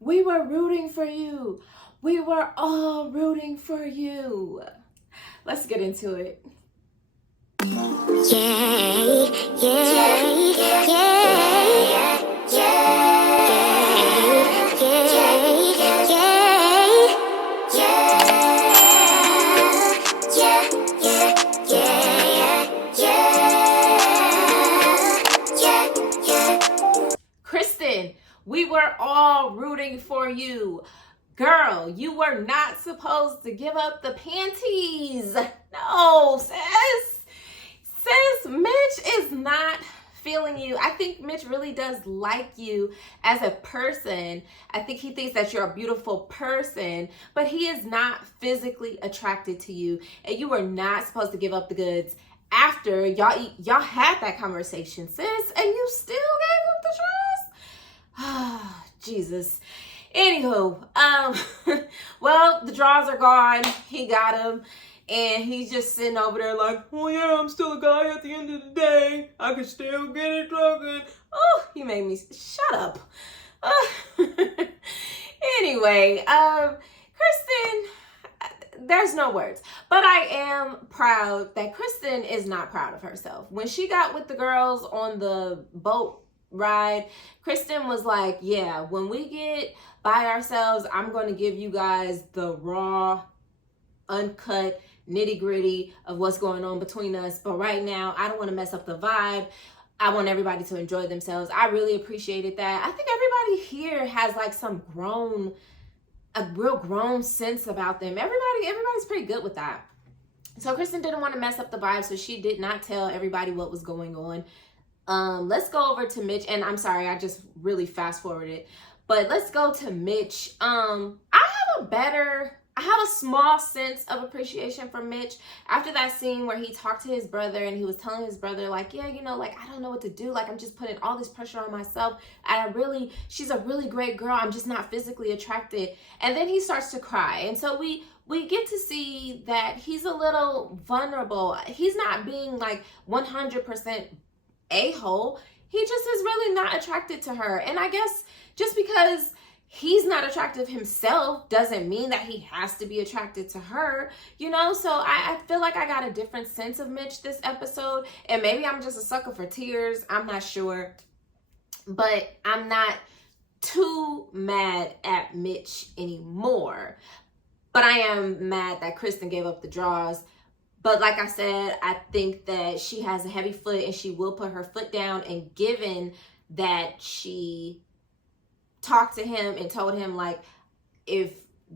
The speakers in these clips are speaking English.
We were rooting for you. We were all rooting for you. Let's get into it. Yeah, yeah, yeah, Kristen, we were all rooting for you. Girl, you were not supposed to give up the panties. No, sis. Mitch is not feeling you. I think Mitch really does like you as a person. I think he thinks that you're a beautiful person, but he is not physically attracted to you. And you were not supposed to give up the goods after y'all had that conversation, sis, and you still gave up the trust. Ah, Jesus. Anywho, well, the draws are gone. He got them. And he's just sitting over there like, oh yeah, I'm still a guy at the end of the day. I can still get it talking. Oh, he made me, shut up. Anyway, Kristen, there's no words. But I am proud that Kristen is not proud of herself. When she got with the girls on the boat ride, Kristen was like, yeah, when we get by ourselves, I'm going to give you guys the raw, uncut, nitty gritty of what's going on between us. But right now, I don't want to mess up the vibe. I want everybody to enjoy themselves. I really appreciated that. I think everybody here has like a real grown sense about them. Everybody's pretty good with that. So Kristen didn't want to mess up the vibe, so she did not tell everybody what was going on. Let's go over to Mitch, and I'm sorry, I just really fast forwarded, but let's go to Mitch. I have a small sense of appreciation for Mitch after that scene where he talked to his brother and he was telling his brother like, yeah, like, I don't know what to do. Like, I'm just putting all this pressure on myself. And she's a really great girl. I'm just not physically attracted. And then he starts to cry. And so we get to see that he's a little vulnerable. He's not being like 100% a-hole. He just is really not attracted to her. And I guess just because he's not attractive himself doesn't mean that he has to be attracted to her, So I feel like I got a different sense of Mitch this episode. And maybe I'm just a sucker for tears. I'm not sure. But I'm not too mad at Mitch anymore. But I am mad that Kristen gave up the draws. But like I said, I think that she has a heavy foot and she will put her foot down. And given that she talked to him and told him, like, if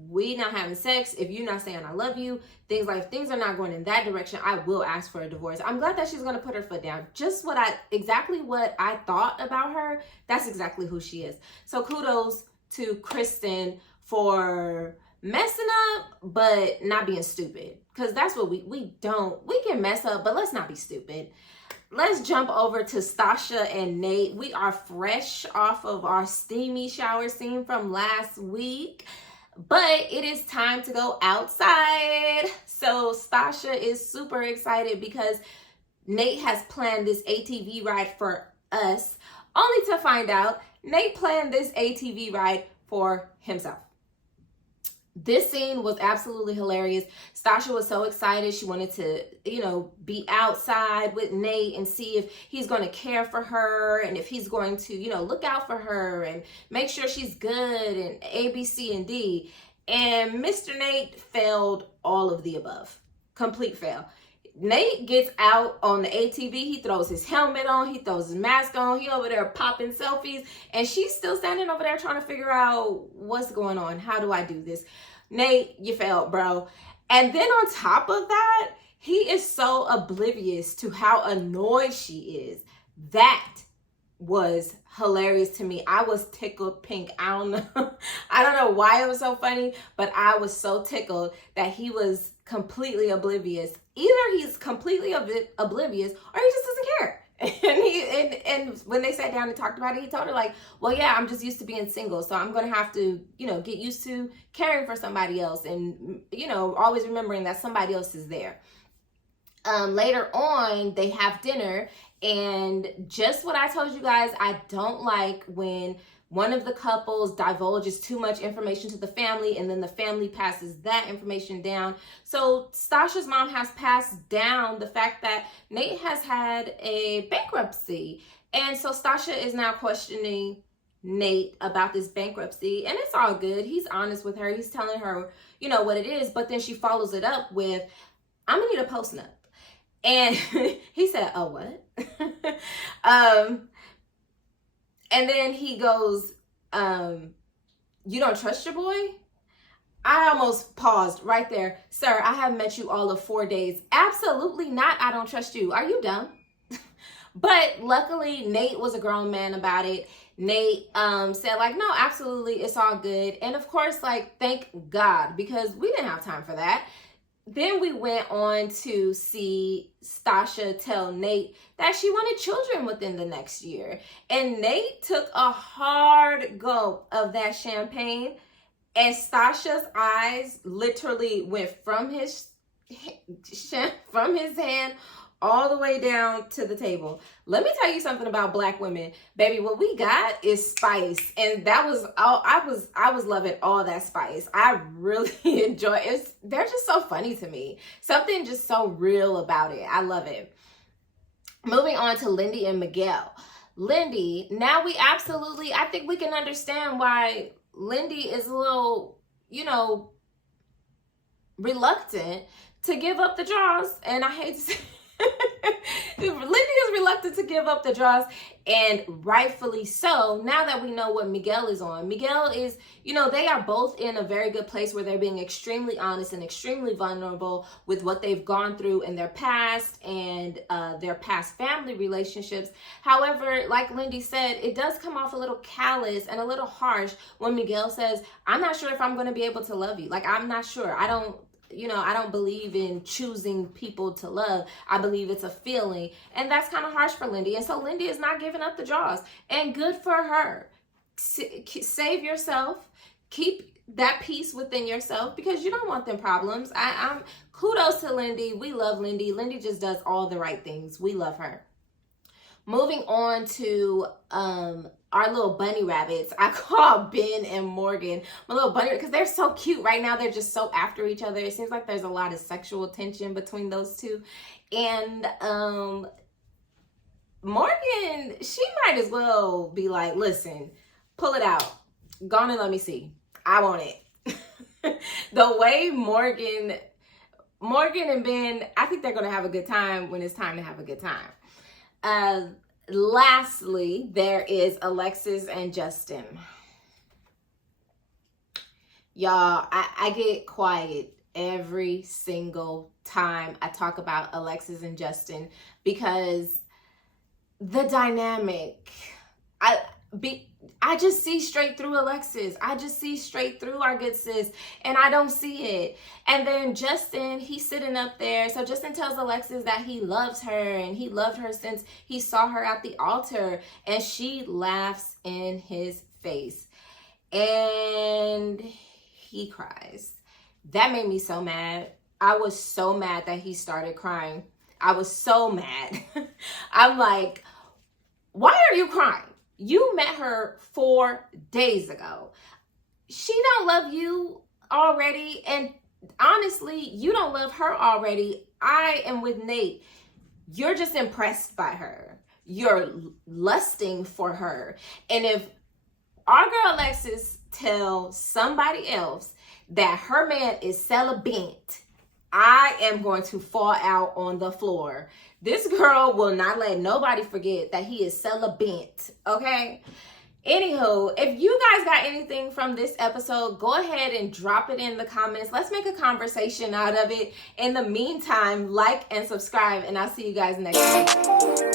we not having sex, if you're not saying I love you, things are not going in that direction, I will ask for a divorce. I'm glad that she's going to put her foot down. Just exactly what I thought about her. That's exactly who she is. So kudos to Kristen for messing up, but not being stupid. Because that's what we can mess up, but let's not be stupid. Let's jump over to Stasha and Nate. We are fresh off of our steamy shower scene from last week, but it is time to go outside. So Stasha is super excited because Nate has planned this ATV ride for us, only to find out Nate planned this ATV ride for himself. This scene was absolutely hilarious. Stasha was so excited. She wanted to, be outside with Nate and see if he's going to care for her and if he's going to, look out for her and make sure she's good and A, B, C, and D. And Mr. Nate failed all of the above. Complete fail. Nate gets out on the ATV. He throws his helmet on. He throws his mask on. He over there popping selfies. And she's still standing over there trying to figure out what's going on. How do I do this? Nate, you failed, bro. And then on top of that, he is so oblivious to how annoyed she is. That was hilarious to me. I was tickled pink. I don't know why it was so funny, but I was so tickled that he was completely oblivious. Either he's completely oblivious or he just doesn't care. And when they sat down and talked about it, he told her like, well, yeah, I'm just used to being single. So I'm going to have to, get used to caring for somebody else and, always remembering that somebody else is there. Later on, they have dinner. And just what I told you guys, I don't like when one of the couples divulges too much information to the family, and then the family passes that information down. So Stasha's mom has passed down the fact that Nate has had a bankruptcy. And so Stasha is now questioning Nate about this bankruptcy, and it's all good. He's honest with her. He's telling her, you know, what it is, but then she follows it up with, I'm gonna need a post-nup. And he said, oh, what? And then he goes, you don't trust your boy? I almost paused right there. Sir, I have met you all of 4 days. Absolutely not. I don't trust you. Are you dumb? But luckily, Nate was a grown man about it. Nate said, like, no, absolutely, it's all good. And of course, like, thank God, because we didn't have time for that. Then we went on to see Stasha tell Nate that she wanted children within the next year. And Nate took a hard gulp of that champagne, and Stasha's eyes literally went from his hand all the way down to the table. Let me tell you something about Black women, baby. What we got is spice, and that was all. I was loving all that spice. I really enjoy it. They're just so funny to me. Something just so real about it. I love it. Moving on to Lindy and Miguel. Lindy, now I think we can understand why Lindy is a little, you know, reluctant to give up the draws, and I hate to say Lindy is reluctant to give up the draws, and rightfully so. Now that we know what Miguel is on, Miguel is, you know, they are both in a very good place where they're being extremely honest and extremely vulnerable with what they've gone through in their past and their past family relationships. However, like Lindy said, it does come off a little callous and a little harsh when Miguel says, I'm not sure if I'm going to be able to love you. Like, I'm not sure. I don't believe in choosing people to love. I believe it's a feeling. And that's kind of harsh for Lindy. And so Lindy is not giving up the draws. And good for her. Save yourself. Keep that peace within yourself, because you don't want them problems. I'm kudos to Lindy. We love Lindy. Lindy just does all the right things. We love her. Moving on to our little bunny rabbits. I call Ben and Morgan my little bunny, because they're so cute. Right now, they're just so after each other. It seems like there's a lot of sexual tension between those two. And Morgan, she might as well be like, listen, pull it out. Go on and let me see. I want it. The way Morgan and Ben, I think they're going to have a good time when it's time to have a good time. Lastly, there is Alexis and Justin. Y'all, I get quiet every single time I talk about Alexis and Justin, because the dynamic, I just see straight through Alexis. I just see straight through our good sis, and I don't see it. And then Justin, he's sitting up there. So Justin tells Alexis that he loves her, and he loved her since he saw her at the altar, and she laughs in his face, and he cries. That made me so mad. I was so mad that he started crying. I was so mad. I'm like, why are you crying? You met her 4 days ago. She don't love you already. And honestly, you don't love her already. I am with Nate. You're just impressed by her. You're lusting for her. And if our girl Alexis tells somebody else that her man is celibate, I am going to fall out on the floor. This girl will not let nobody forget that he is celibate, okay? Anywho, if you guys got anything from this episode, go ahead and drop it in the comments. Let's make a conversation out of it. In the meantime, like and subscribe, and I'll see you guys next week.